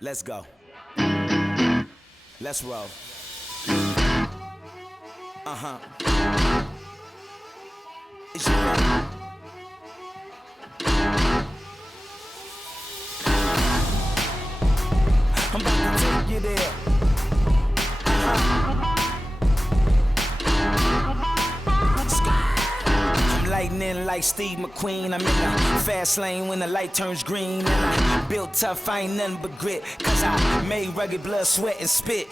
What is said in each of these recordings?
Let's go. Let's roll. Is you ready? I'm about to take you there. I'm lightning like Steve McQueen. I'm in the fast lane when the light turns green. And I built tough, I ain't nothing but grit. Cause I made rugged blood, sweat, and spit.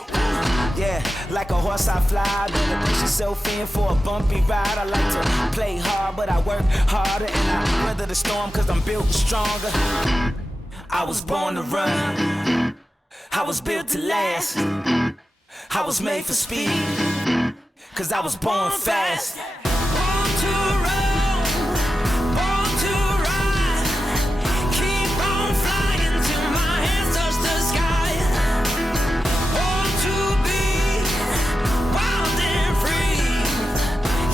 Yeah, like a horse I fly. Better brace yourself in for a bumpy ride. I like to play hard, but I work harder. And I weather the storm cause I'm built stronger. I was born to run. I was built to last. I was made for speed. Cause I was born fast. Born to run, born to ride. Keep on flying till my hands touch the sky. Born to be wild and free.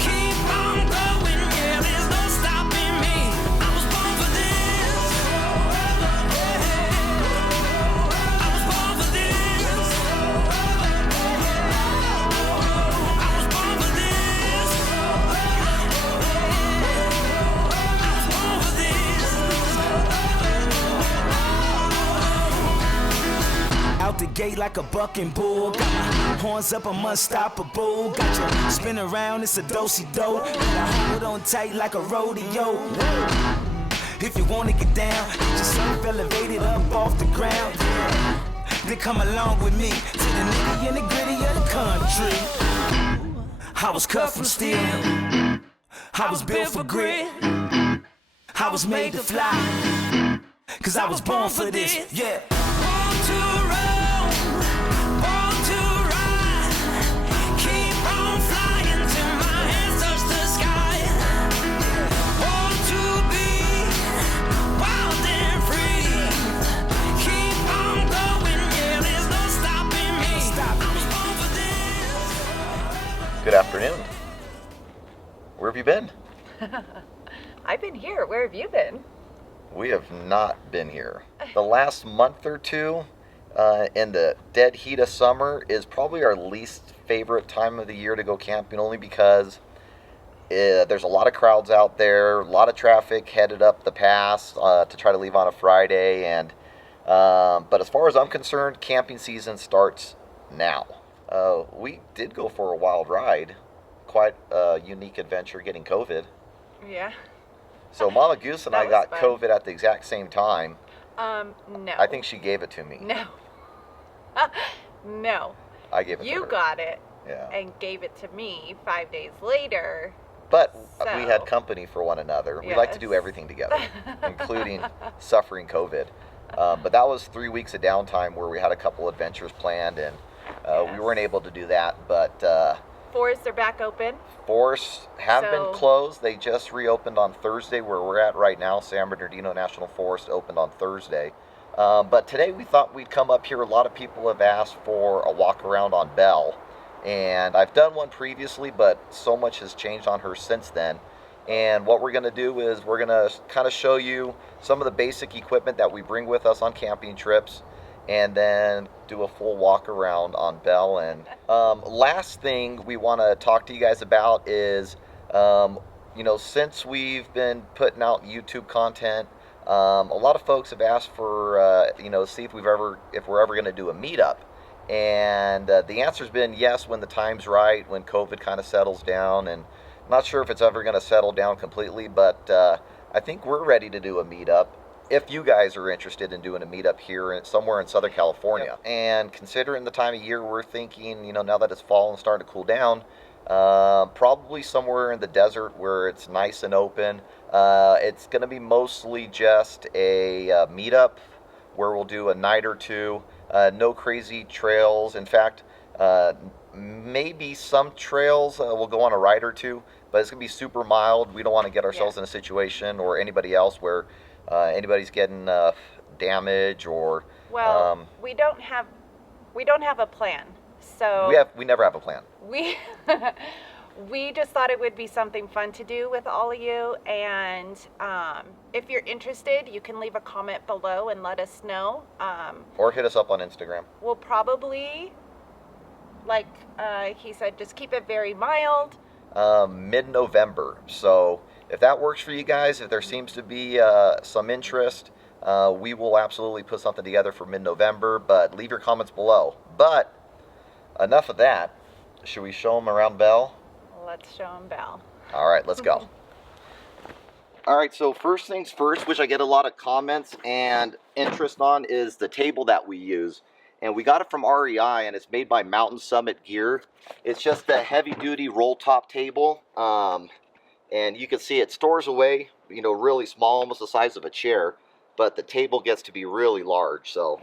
Keep on going, yeah, there's no stopping me. I was born for this. I was born for this. I was born for this. I was born for this. Out the gate like a bucking bull. Got my horns up, I'm unstoppable. Got you spin around, it's a do-si-do. Gotta hold on tight like a rodeo. If you wanna get down, get yourself elevated up off the ground. Yeah. Then come along with me to the nitty and the gritty of the country. I was cut from steel. I was built for grit. I was made to fly. Cause I was born for this. Yeah. Born to run, born to ride. Keep on flying till my hands touch the sky. Born to be wild and free. Keep on going, yeah, there's no stopping me. I was born for this. Good afternoon. Where have you been? I've been here. Where have you been? We have not been here. The last month or two, in the dead heat of summer, is probably our least favorite time of the year to go camping, only because there's a lot of crowds out there, a lot of traffic headed up the pass to try to leave on a Friday. And but as far as I'm concerned, camping season starts now. We did go for a wild ride. Quite a unique adventure getting COVID. Yeah. So Mama Goose and I got fun. COVID at the exact same time. No. I think she gave it to me. No. No. I gave it to her. You got it Yeah. and gave it to me 5 days later. But So- we had company for one another. We like to do Yes. everything together, including suffering COVID. But that was 3 weeks of downtime where we had a couple adventures planned, and we weren't able to do that. But Forests are back open. forests have been So- closed. They just reopened on Thursday, where we're at right now. San Bernardino National Forest opened on Thursday. But today we thought we'd come up here. A lot of people have asked for a walk around on Belle. And I've done one previously, but so much has changed on her since then. And what we're going to do is we're going to kind of show you some of the basic equipment that we bring with us on camping trips, and then do a full walk around on Belle. And last thing we want to talk to you guys about is, since we've been putting out YouTube content, a lot of folks have asked for, see if we're ever going to do a meetup. And the answer's been yes, when the time's right, when COVID kind of settles down. And I'm not sure if it's ever going to settle down completely, but I think we're ready to do a meetup. If you guys are interested in doing a meetup here somewhere in Southern California. Yep. And considering the time of year, we're thinking, now that it's fall and starting to cool down, probably somewhere in the desert where it's nice and open. It's going to be mostly just a meetup where we'll do a night or two. No crazy trails. In fact, maybe some trails we'll go on a ride or two, but it's going to be super mild. We don't want to get ourselves in a situation, or anybody else, where anybody's getting damage or... Well, we don't have a plan. So we never have a plan. We just thought it would be something fun to do with all of you, and if you're interested, you can leave a comment below and let us know. Or hit us up on Instagram. We'll probably, like he said, just keep it very mild. Mid-November. So if that works for you guys, if there seems to be some interest, we will absolutely put something together for mid-November, but leave your comments below. But enough of that. Should we show them around Bell? Let's show them Bell. All right, let's go. All right, so first things first, which I get a lot of comments and interest on, is the table that we use. And we got it from REI, and it's made by Mountain Summit Gear. It's just a heavy-duty roll-top table. And you can see it stores away, you know, really small, almost the size of a chair. But the table gets to be really large, so.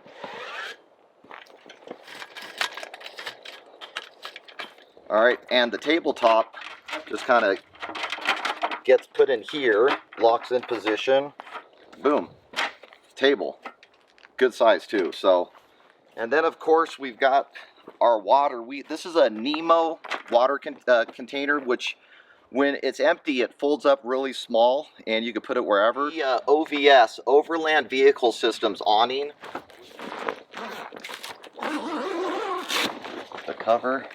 All right, and the tabletop just kind of gets put in here, locks in position. Boom, table. Good size too, so. And then, of course, we've got our water. This is a Nemo water container, which when it's empty, it folds up really small, and you can put it wherever. The OVS, Overland Vehicle Systems awning. The cover.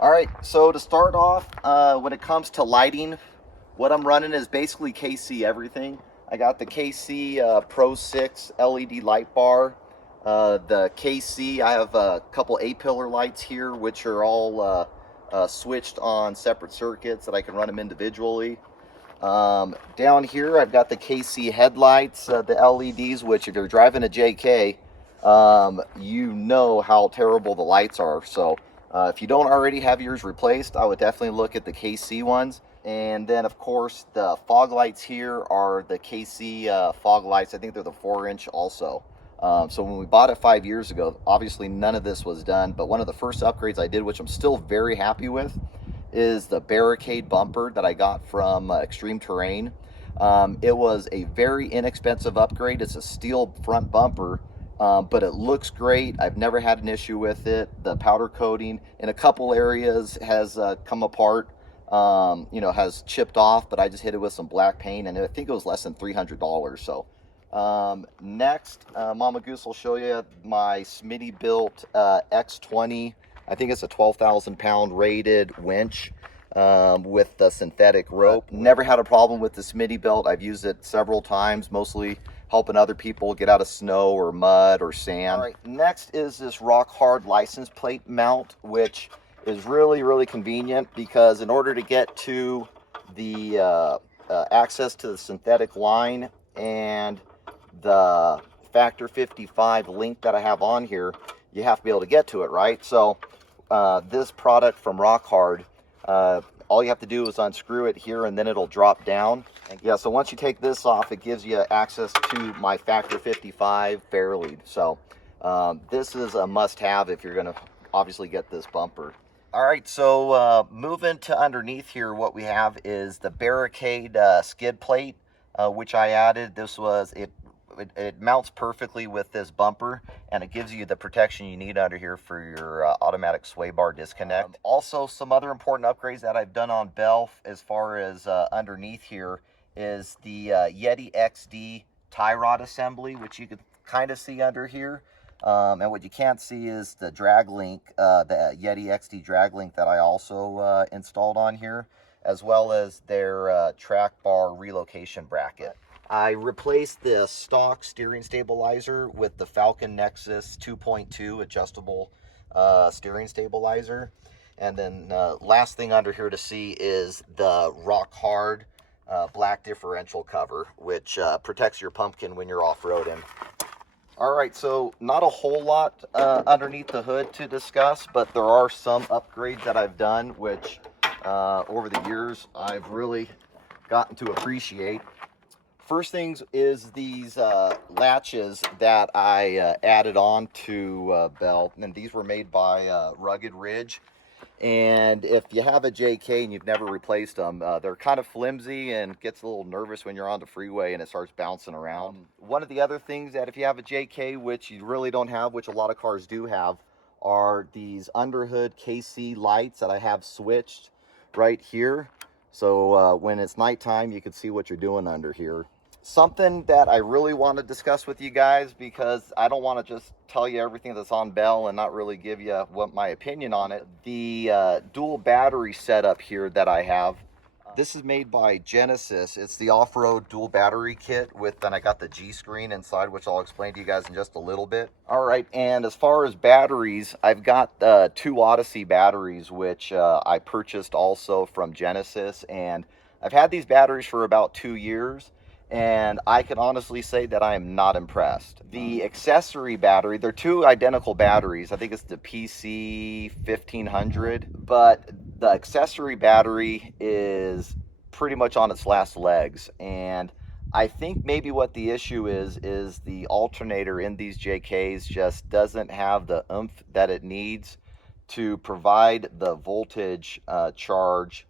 All right, so to start off, when it comes to lighting, what I'm running is basically KC everything. I got the KC Pro 6 LED light bar. The KC, I have a couple A-pillar lights here, which are all switched on separate circuits that I can run them individually. Down here, I've got the KC headlights, the LEDs, which if you're driving a JK, you know how terrible the lights are. So if you don't already have yours replaced, I would definitely look at the KC ones. And then, of course, the fog lights here are the KC fog lights. I think they're the 4-inch also. So when we bought it 5 years ago, obviously none of this was done. But one of the first upgrades I did, which I'm still very happy with, is the barricade bumper that I got from Extreme Terrain. It was a very inexpensive upgrade. It's a steel front bumper. But it looks great. I've never had an issue with it. The powder coating in a couple areas has come apart, you know, has chipped off, but I just hit it with some black paint, and I think it was less than $300. So next, Mama Goose will show you my Smitty built X20. I think it's a 12,000 pound rated winch with the synthetic rope. Never had a problem with the Smitty belt. I've used it several times, mostly helping other people get out of snow or mud or sand. All right, next is this rock hard license plate mount, which is really, really convenient because in order to get to the access to the synthetic line and the Factor 55 link that I have on here, you have to be able to get to it, right? So this product from Rock Hard, all you have to do is unscrew it here and then it'll drop down. And yeah, so once you take this off, it gives you access to my Factor 55 fairlead. So this is a must-have if you're going to obviously get this bumper. All right, so moving to underneath here, what we have is the Barricade skid plate, which I added. This was it mounts perfectly with this bumper, and it gives you the protection you need under here for your automatic sway bar disconnect. Also, some other important upgrades that I've done on Bell as far as underneath here is the Yeti XD tie rod assembly, which you can kind of see under here. And what you can't see is the drag link, the Yeti XD drag link that I also installed on here, as well as their track bar relocation bracket. I replaced the stock steering stabilizer with the Falcon Nexus 2.2 adjustable steering stabilizer. And then last thing under here to see is the Rock Hard black differential cover, which protects your pumpkin when you're off-roading. All right, so not a whole lot underneath the hood to discuss, but there are some upgrades that I've done, which over the years I've really gotten to appreciate. First things is these latches that I added on to Bell, and these were made by Rugged Ridge. And if you have a JK and you've never replaced them, they're kind of flimsy and gets a little nervous when you're on the freeway and it starts bouncing around. One of the other things that if you have a JK, which you really don't have, which a lot of cars do have, are these underhood KC lights that I have switched right here. So when it's nighttime, you can see what you're doing under here. Something that I really want to discuss with you guys, because I don't want to just tell you everything that's on Bell and not really give you what my opinion on it. The dual battery setup here that I have, this is made by Genesis. It's the off-road dual battery kit with, then I got the G screen inside, which I'll explain to you guys in just a little bit. All right, and as far as batteries, I've got 2 Odyssey batteries, which I purchased also from Genesis, and I've had these batteries for about 2 years. And I can honestly say that I am not impressed. The accessory battery, they're 2 identical batteries. I think it's the PC 1500, but the accessory battery is pretty much on its last legs. And I think maybe what the issue is the alternator in these JKs just doesn't have the oomph that it needs to provide the voltage charge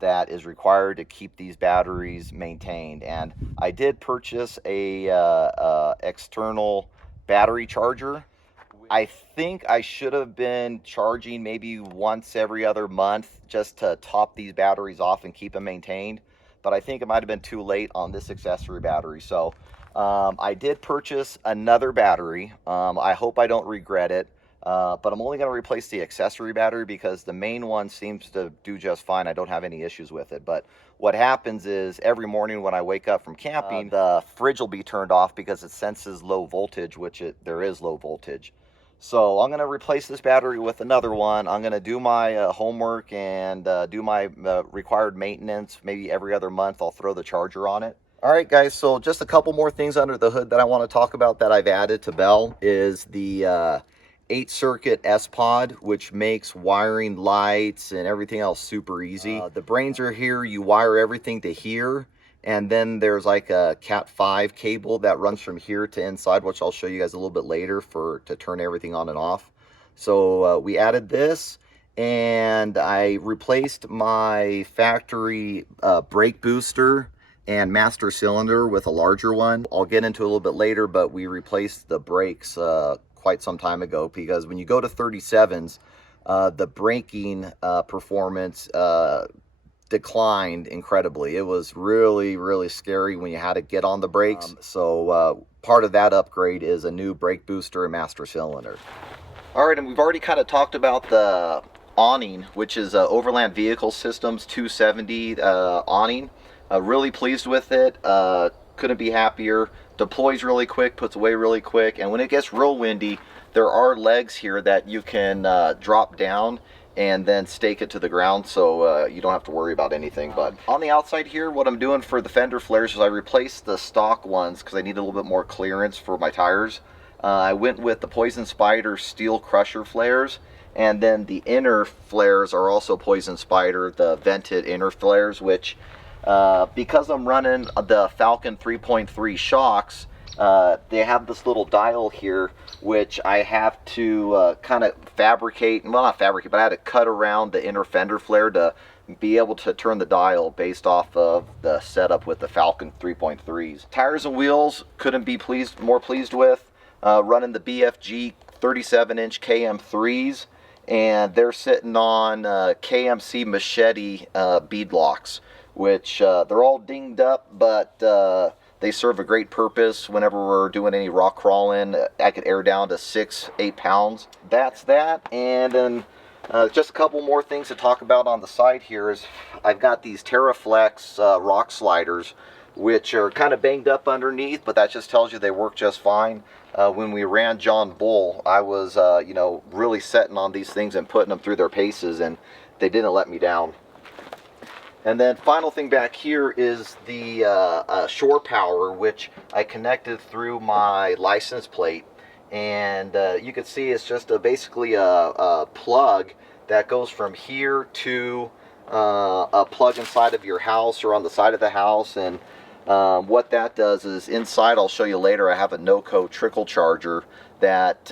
that is required to keep these batteries maintained. And I did purchase a external battery charger. I think I should have been charging maybe once every other month just to top these batteries off and keep them maintained, but I think it might have been too late on this accessory battery. So I did purchase another battery. I hope I don't regret it. But I'm only going to replace the accessory battery because the main one seems to do just fine. I don't have any issues with it. But what happens is every morning when I wake up from camping, the fridge will be turned off because it senses low voltage, which there is low voltage. So I'm going to replace this battery with another one. I'm going to do my homework and do my required maintenance. Maybe every other month I'll throw the charger on it. All right, guys, so just a couple more things under the hood that I want to talk about that I've added to Bell is the 8-circuit S-Pod, which makes wiring lights and everything else super easy. The brains are here. You wire everything to here, and then there's like a Cat 5 cable that runs from here to inside, which I'll show you guys a little bit later to turn everything on and off. So we added this, and I replaced my factory brake booster and master cylinder with a larger one. I'll get into a little bit later, but we replaced the brakes quite some time ago, because when you go to 37s, the braking performance declined incredibly. It was really, really scary when you had to get on the brakes. So part of that upgrade is a new brake booster and master cylinder. All right, and we've already kind of talked about the awning, which is Overland Vehicle Systems 270 awning. Really pleased with it. Couldn't be happier. Deploys really quick, puts away really quick, and when it gets real windy, there are legs here that you can drop down and then stake it to the ground, so you don't have to worry about anything. But on the outside here, what I'm doing for the fender flares is I replaced the stock ones because I need a little bit more clearance for my tires. I went with the Poison Spider Steel Crusher flares, and then the inner flares are also Poison Spider, the vented inner flares, which because I'm running the Falcon 3.3 shocks, they have this little dial here, which I have to kind of fabricate, well, not fabricate, but I had to cut around the inner fender flare to be able to turn the dial based off of the setup with the Falcon 3.3s. Tires and wheels, couldn't be more pleased with. Running the BFG 37-inch KM3s, and they're sitting on KMC Machete bead locks, which they're all dinged up, but they serve a great purpose whenever we're doing any rock crawling. I could air down to 6-8 pounds. That's that. And then just a couple more things to talk about on the side here is I've got these TerraFlex rock sliders, which are kind of banged up underneath, but that just tells you they work just fine. When we ran John Bull, I was you know, really setting on these things and putting them through their paces, and they didn't let me down. And then final thing back here is the shore power, which I connected through my license plate. And you can see it's just basically a plug that goes from here to a plug inside of your house or on the side of the house. And What that does is inside, I'll show you later, I have a NOCO trickle charger that,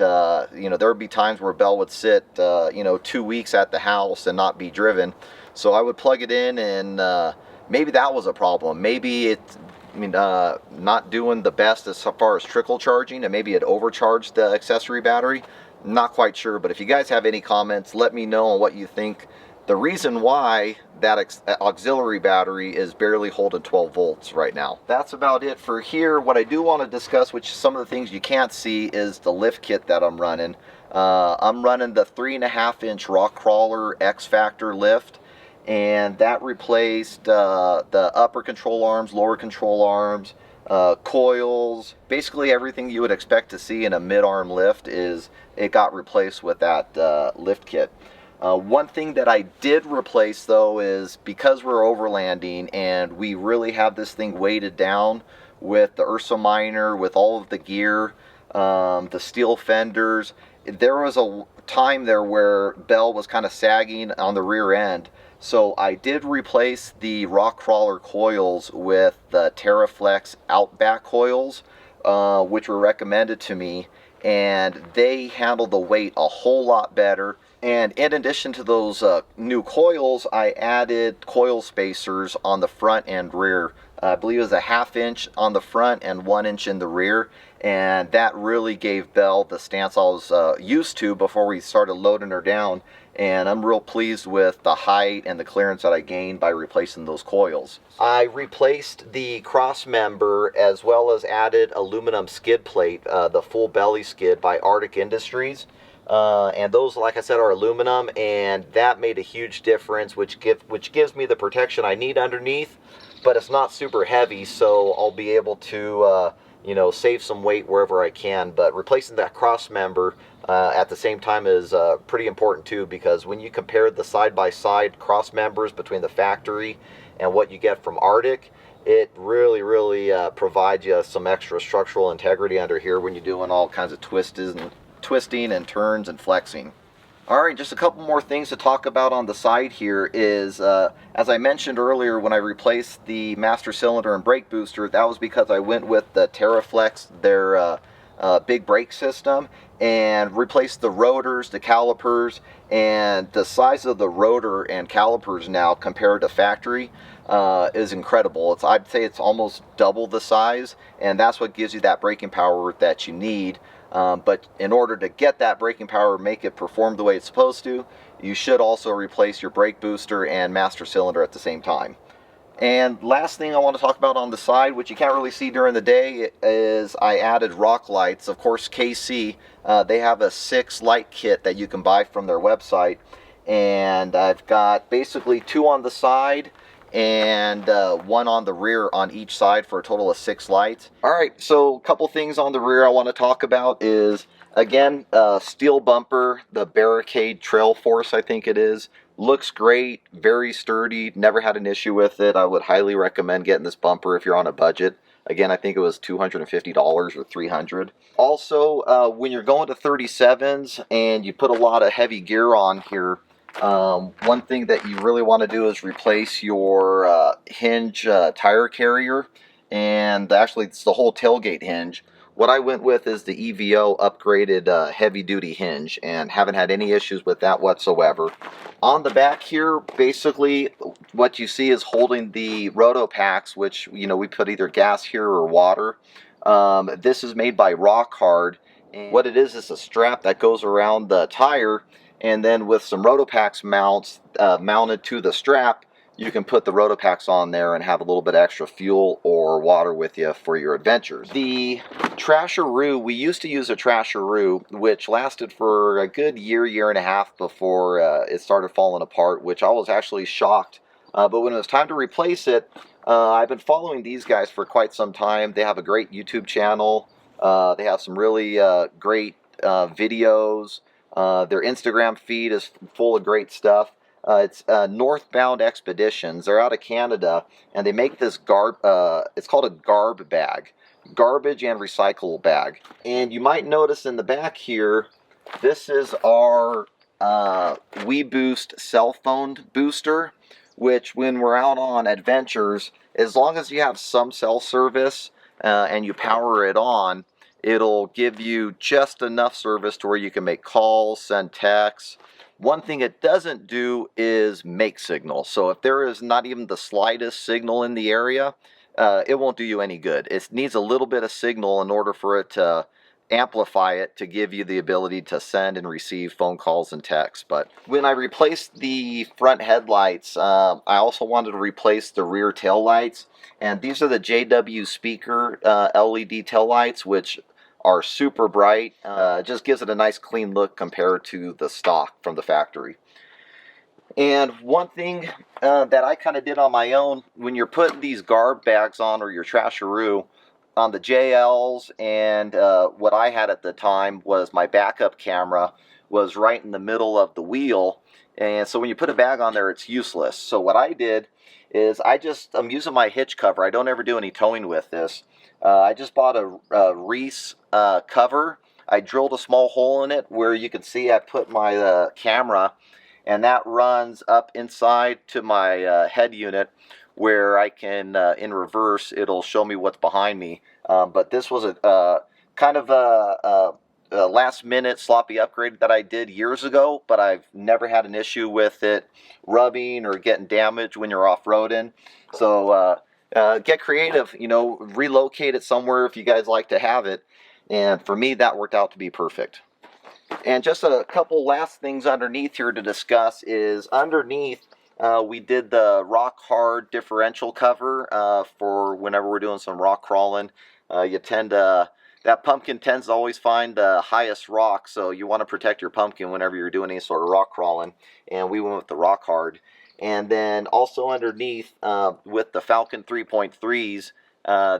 you know, there would be times where Belle would sit, you know, 2 weeks at the house and not be driven. So I would plug it in, and maybe that was a problem. Maybe it's, I mean, not doing the best as far as trickle charging, and maybe it overcharged the accessory battery. Not quite sure, but if you guys have any comments, let me know on what you think. The reason why that auxiliary battery is barely holding 12 volts right now. That's about it for here. What I do want to discuss, which some of the things you can't see, is the lift kit that I'm running. I'm running the 3.5-inch Rock Crawler X Factor lift, and that replaced the upper control arms, lower control arms, coils, basically everything you would expect to see in a mid-arm lift. It got replaced with that lift kit. One thing that I did replace though is, because we're overlanding and we really have this thing weighted down with the URSA Liner, with all of the gear, the steel fenders, there was a time there where Belle was kind of sagging on the rear end. So I did replace the Rock Crawler coils with the TerraFlex Outback coils, which were recommended to me, and they handle the weight a whole lot better. And in addition to those new coils, I added coil spacers on the front and rear. I believe it was a 1/2 inch on the front and 1 inch in the rear, and that really gave Belle the stance I was used to before we started loading her down. And I'm real pleased with the height and the clearance that I gained by replacing those coils. I replaced the cross member as well as added aluminum skid plate, the full belly skid by Arctic Industries. And those, like I said, are aluminum, and that made a huge difference, which gives me the protection I need underneath, but it's not super heavy, so I'll be able to you know, save some weight wherever I can. But replacing that cross member at the same time is pretty important too, because when you compare the side-by-side cross members between the factory and what you get from Arctic, it really provides you some extra structural integrity under here when you're doing all kinds of twisting and turns and flexing. Alright, just a couple more things to talk about on the side here is, as I mentioned earlier, when I replaced the master cylinder and brake booster, that was because I went with the TerraFlex, their big brake system, and replaced the rotors, the calipers, and the size of the rotor and calipers now compared to factory is incredible. I'd say it's almost double the size, and that's what gives you that braking power that you need. But in order to get that braking power, make it perform the way it's supposed to, you should also replace your brake booster and master cylinder at the same time. And last thing I want to talk about on the side, which you can't really see during the day, is I added rock lights. Of course, KC, they have a 6 light kit that you can buy from their website, and I've got basically 2 on the side and 1 on the rear on each side for a total of 6 lights. Alright, so a couple things on the rear I want to talk about is, again, steel bumper, the Barricade Trail Force, I think it is. Looks great, very sturdy, never had an issue with it. I would highly recommend getting this bumper if you're on a budget. Again, I think it was $250 or $300. Also, when you're going to 37s and you put a lot of heavy gear on here, one thing that you really want to do is replace your hinge tire carrier, and actually it's the whole tailgate hinge. What I went with is the EVO upgraded heavy duty hinge, and haven't had any issues with that whatsoever. On the back here, basically what you see is holding the roto packs, which, you know, we put either gas here or water. This is made by Rock Hard, and what it is a strap that goes around the tire, and then with some Rotopax mounts mounted to the strap, you can put the Rotopax on there and have a little bit extra fuel or water with you for your adventures. The Trasheroo, we used to use a Trasheroo, which lasted for a good year and a half before it started falling apart, which I was actually shocked. But when it was time to replace it, I've been following these guys for quite some time. They have a great YouTube channel. They have some really great videos. Their Instagram feed is full of great stuff. It's Northbound Expeditions. They're out of Canada, and they make this it's called a garb bag, garbage and recycle bag. And you might notice in the back here, this is our WeBoost cell phone booster, which when we're out on adventures, as long as you have some cell service and you power it on, it'll give you just enough service to where you can make calls, send texts. One thing it doesn't do is make signal. So if there is not even the slightest signal in the area, it won't do you any good. It needs a little bit of signal in order for it to amplify it to give you the ability to send and receive phone calls and texts. But when I replaced the front headlights, I also wanted to replace the rear tail lights. And these are the JW Speaker LED tail lights, which are super bright. It just gives it a nice clean look compared to the stock from the factory. And one thing that I kind of did on my own, when you're putting these garb bags on or your trasheroo on the JLs, and what I had at the time was my backup camera was right in the middle of the wheel, and so when you put a bag on there, it's useless. So what I did is I'm using my hitch cover. I don't ever do any towing with this. I just bought a Reese cover. I drilled a small hole in it where you can see I put my camera, and that runs up inside to my head unit, where I can, in reverse, it'll show me what's behind me. But this was a kind of a last minute sloppy upgrade that I did years ago, but I've never had an issue with it rubbing or getting damaged when you're off-roading. So get creative, relocate it somewhere if you guys like to have it. And for me, that worked out to be perfect. And just a couple last things underneath here to discuss is underneath, we did the rock hard differential cover for whenever we're doing some rock crawling. That pumpkin tends to always find the highest rock, so you want to protect your pumpkin whenever you're doing any sort of rock crawling. And we went with the rock hard. And then also underneath, with the Falcon 3.3s,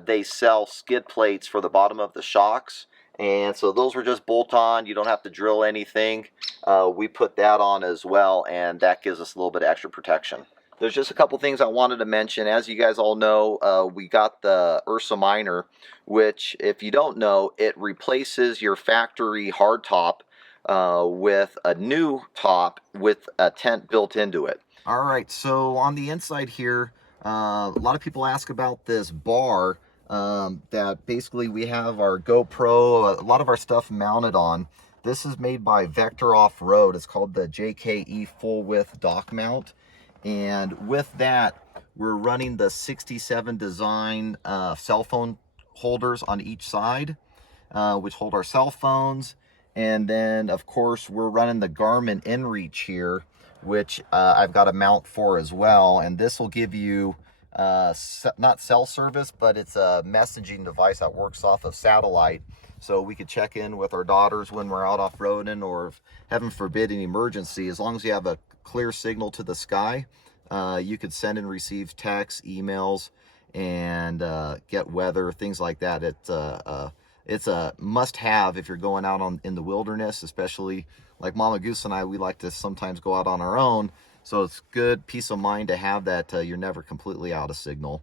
they sell skid plates for the bottom of the shocks. And so those were just bolt on. You don't have to drill anything. We put that on as well, and that gives us a little bit of extra protection. There's just a couple things I wanted to mention. As you guys all know, we got the URSA Liner, which, if you don't know, it replaces your factory hardtop with a new top with a tent built into it. All right, so on the inside here, a lot of people ask about this bar that basically we have our GoPro, a lot of our stuff mounted on. This is made by Vector Off-Road. It's called the JKE Full Width Dock Mount. And with that, we're running the 67 design cell phone holders on each side, which hold our cell phones. And then, of course, we're running the Garmin InReach here, which I've got a mount for as well. And this will give you not cell service, but it's a messaging device that works off of satellite. So we could check in with our daughters when we're out off-roading, or if, heaven forbid, an emergency. As long as you have a clear signal to the sky, you could send and receive texts, emails, and get weather, things like that. It's a must-have if you're going out in the wilderness, especially like Mama Goose and I, we like to sometimes go out on our own. So it's good peace of mind to have that you're never completely out of signal.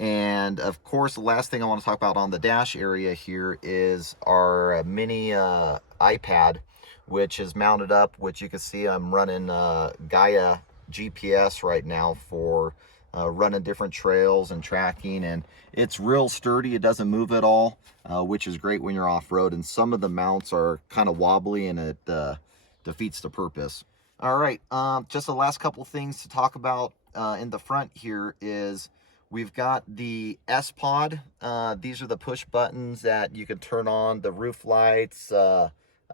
And of course, the last thing I want to talk about on the dash area here is our mini iPad, which is mounted up, which you can see I'm running Gaia GPS right now for running different trails and tracking. And it's real sturdy. It doesn't move at all, which is great when you're off-road. And some of the mounts are kind of wobbly, and it defeats the purpose. All right, just the last couple things to talk about in the front here is we've got the S-Pod. These are the push buttons that you can turn on the roof lights,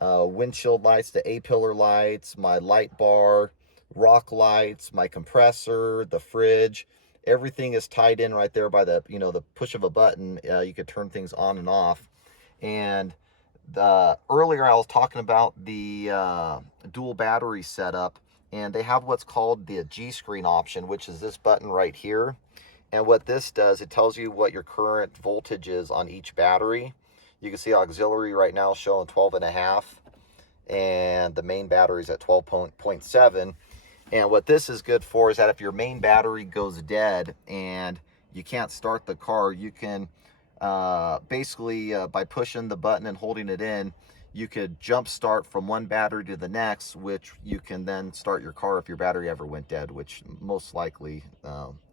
windshield lights, the A-pillar lights, my light bar, rock lights, my compressor, the fridge. Everything is tied in right there by the push of a button. You could turn things on and off. And earlier I was talking about the dual battery setup, and they have what's called the G screen option, which is this button right here. And what this does, it tells you what your current voltage is on each battery. You can see auxiliary right now showing 12.5, and the main battery is at 12.7. And what this is good for is that if your main battery goes dead and you can't start the car, you can basically by pushing the button and holding it in, you could jump start from one battery to the next, which you can then start your car if your battery ever went dead, which most likely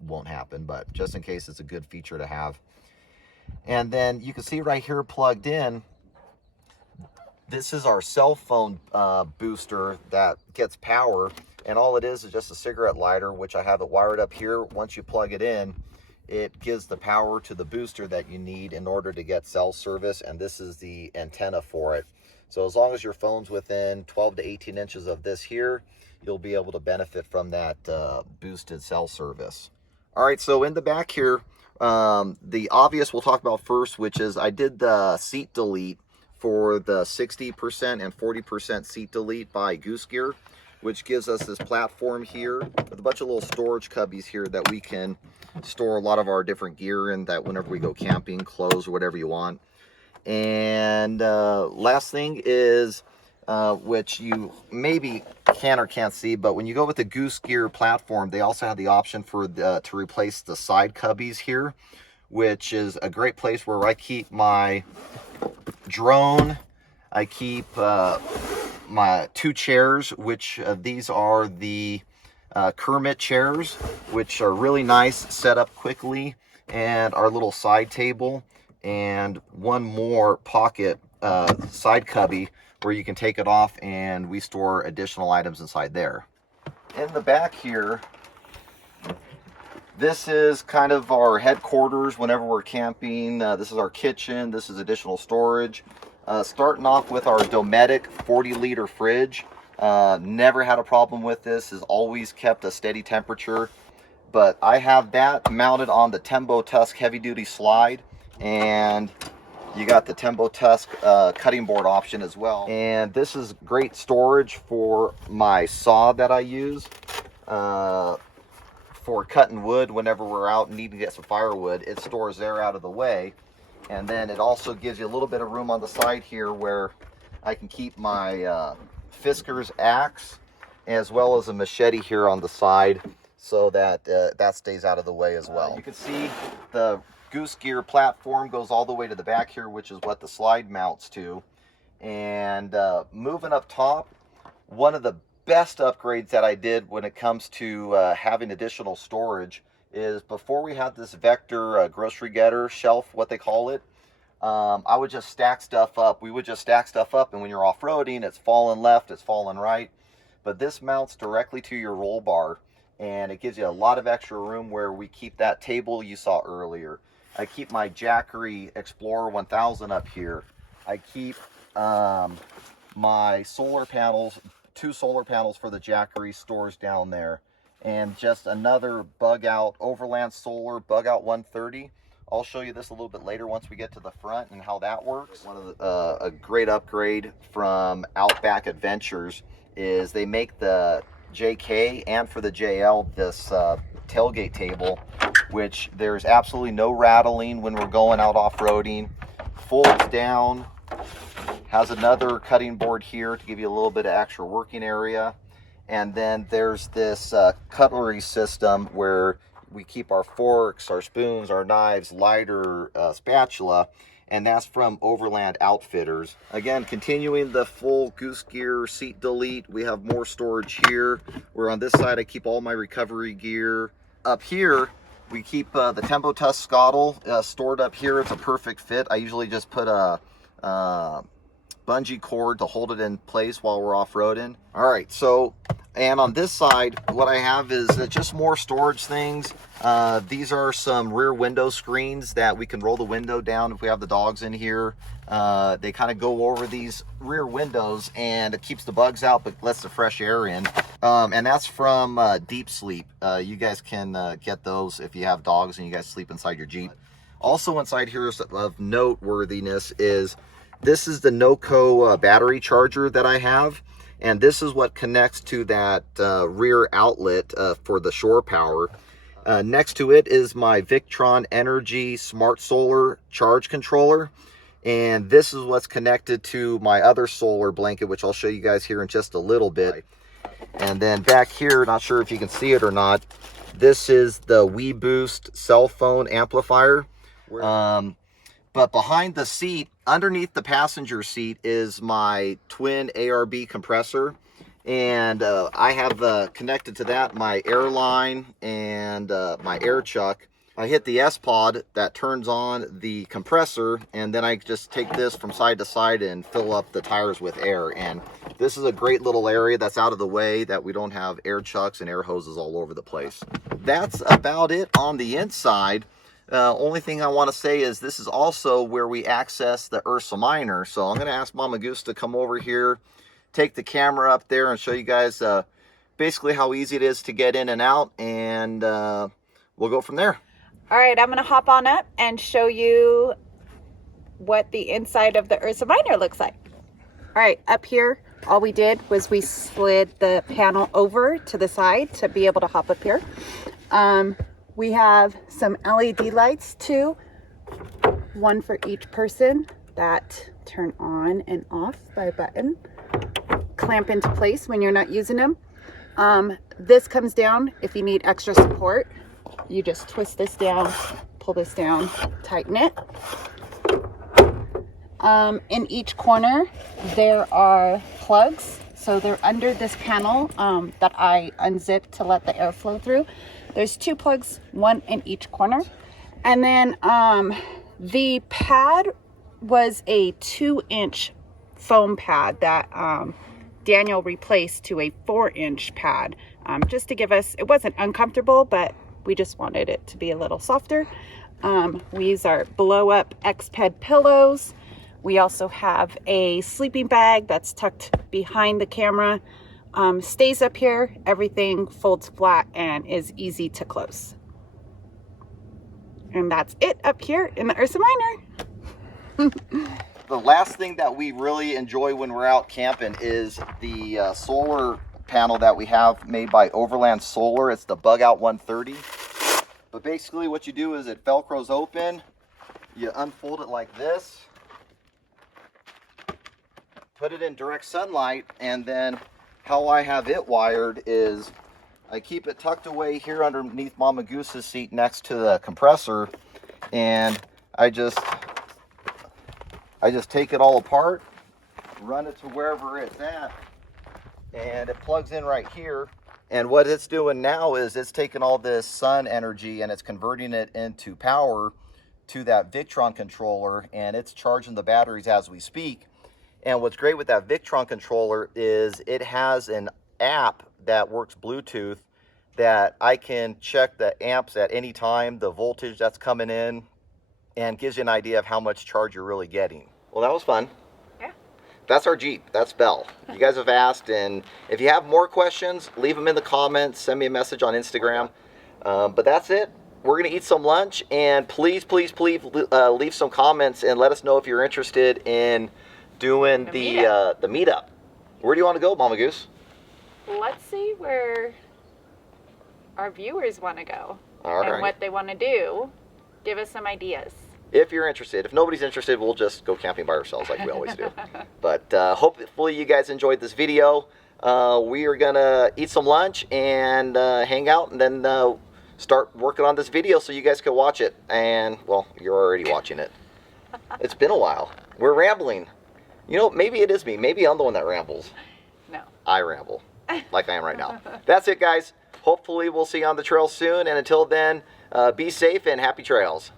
won't happen, but just in case, it's a good feature to have. And then you can see right here plugged in, this is our cell phone booster that gets power, and all it is just a cigarette lighter, which I have it wired up here. Once you plug it in, it gives the power to the booster that you need in order to get cell service, and this is the antenna for it. So as long as your phone's within 12 to 18 inches of this here, you'll be able to benefit from that boosted cell service. All right, so in the back here, the obvious we'll talk about first, which is I did the seat delete for the 60% and 40% seat delete by Goose Gear, which gives us this platform here with a bunch of little storage cubbies here that we can store a lot of our different gear in, that whenever we go camping, clothes, or whatever you want. And last thing is, which you maybe can or can't see, but when you go with the Goose Gear platform, they also have the option for to replace the side cubbies here, which is a great place where I keep my drone. I keep my 2 chairs, which these are the Kermit chairs, which are really nice, set up quickly, and our little side table, and one more pocket side cubby where you can take it off and we store additional items inside there. In the back here, this is kind of our headquarters whenever we're camping. This is our kitchen. This is additional storage. Starting off with our Dometic 40-liter fridge. Never had a problem with this. Has always kept a steady temperature. But I have that mounted on the Tembo Tusk heavy-duty slide, and you got the Tembo Tusk cutting board option as well. And this is great storage for my saw that I use for cutting wood whenever we're out and need to get some firewood. It stores there out of the way. And then it also gives you a little bit of room on the side here where I can keep my Fisker's axe as well as a machete here on the side, so that that stays out of the way as well. You can see the Goose Gear platform goes all the way to the back here, which is what the slide mounts to. And moving up top, one of the best upgrades that I did when it comes to having additional storage is, before we had this Vector grocery getter shelf, what they call it, I would just stack stuff up. We would just stack stuff up, and when you're off-roading, it's falling left, it's falling right. But this mounts directly to your roll bar, and it gives you a lot of extra room where we keep that table you saw earlier. I keep my Jackery Explorer 1000 up here. I keep my solar panels, 2 solar panels for the Jackery stores down there. And just another bug out Overland Solar bug out 130. I'll show you this a little bit later once we get to the front and how that works. One of the, a great upgrade from Outback Adventures is they make the JK and for the JL this tailgate table, which there's absolutely no rattling when we're going out off-roading. Folds down, has another cutting board here to give you a little bit of extra working area. And then there's this cutlery system where we keep our forks, our spoons, our knives, lighter, spatula, and that's from Overland Outfitters. Again, continuing the full Goose Gear seat delete, we have more storage here, where on this side I keep all my recovery gear. Up here, we keep the Tembo Tusk Scottle stored up here. It's a perfect fit. I usually just put a bungee cord to hold it in place while we're off-roading. All right, so, and on this side, what I have is just more storage things. These are some rear window screens that we can roll the window down if we have the dogs in here. They kind of go over these rear windows, and it keeps the bugs out but lets the fresh air in. And that's from Deep Sleep. You guys can get those if you have dogs and you guys sleep inside your Jeep. Also inside here of noteworthiness is this is the NOCO battery charger that I have, and this is what connects to that rear outlet for the shore power. Next to it is my Victron Energy Smart Solar charge controller, and this is what's connected to my other solar blanket, which I'll show you guys here in just a little bit. And then back here, not sure if you can see it or not, this is the WeBoost cell phone amplifier. But behind the seat, underneath the passenger seat, is my twin ARB compressor. And I have connected to that my air line and my air chuck. I hit the S-Pod that turns on the compressor, and then I just take this from side to side and fill up the tires with air. And this is a great little area that's out of the way, that we don't have air chucks and air hoses all over the place. That's about it on the inside. Only thing I want to say is this is also where we access the URSA Liner. So I'm going to ask Mama Goose to come over here, take the camera up there, and show you guys basically how easy it is to get in and out, and we'll go from there. All right, I'm gonna hop on up and show you what the inside of the URSA Liner looks like. All right, up here, all we did was we slid the panel over to the side to be able to hop up here. We have some LED lights too, one for each person, that turn on and off by a button, clamp into place when you're not using them. This comes down if you need extra support. You just twist this down, pull this down, tighten it. In each corner there are plugs, so they're under this panel that I unzipped to let the air flow through. There's 2 plugs, one in each corner. And then the pad was a 2-inch foam pad that Daniel replaced to a 4-inch pad, just to give us, it wasn't uncomfortable, but we just wanted it to be a little softer. We use our blow up X-Ped pillows. We also have a sleeping bag that's tucked behind the camera. Stays up here, everything folds flat and is easy to close. And that's it up here in the URSA Liner. The last thing that we really enjoy when we're out camping is the solar panel that we have made by Overland Solar. It's the Bug Out 130. But basically what you do is it Velcros open, you unfold it like this, put it in direct sunlight, and then how I have it wired is I keep it tucked away here underneath Mama Goose's seat next to the compressor, and I just take it all apart, run it to wherever it's at, and it plugs in right here. And what it's doing now is it's taking all this sun energy and it's converting it into power to that Victron controller, and it's charging the batteries as we speak. And what's great with that Victron controller is it has an app that works Bluetooth, that I can check the amps at any time, the voltage that's coming in, and gives you an idea of how much charge you're really getting. Well, that was fun. Yeah. That's our Jeep. That's Belle. You guys have asked, and if you have more questions, leave them in the comments. Send me a message on Instagram. But that's it. We're going to eat some lunch, and please leave some comments and let us know if you're interested in doing the meetup. Where do you want to go, Mama Goose? Let's see where our viewers want to go All and right. what they want to do. Give us some ideas. If you're interested. If nobody's interested, we'll just go camping by ourselves like we always do. But hopefully you guys enjoyed this video. We are going to eat some lunch and hang out, and then start working on this video so you guys can watch it. And, well, you're already watching it. It's been a while. We're rambling. You know, maybe it is me. Maybe I'm the one that rambles. No. I ramble, like I am right now. That's it, guys. Hopefully we'll see you on the trail soon. And until then, be safe and happy trails.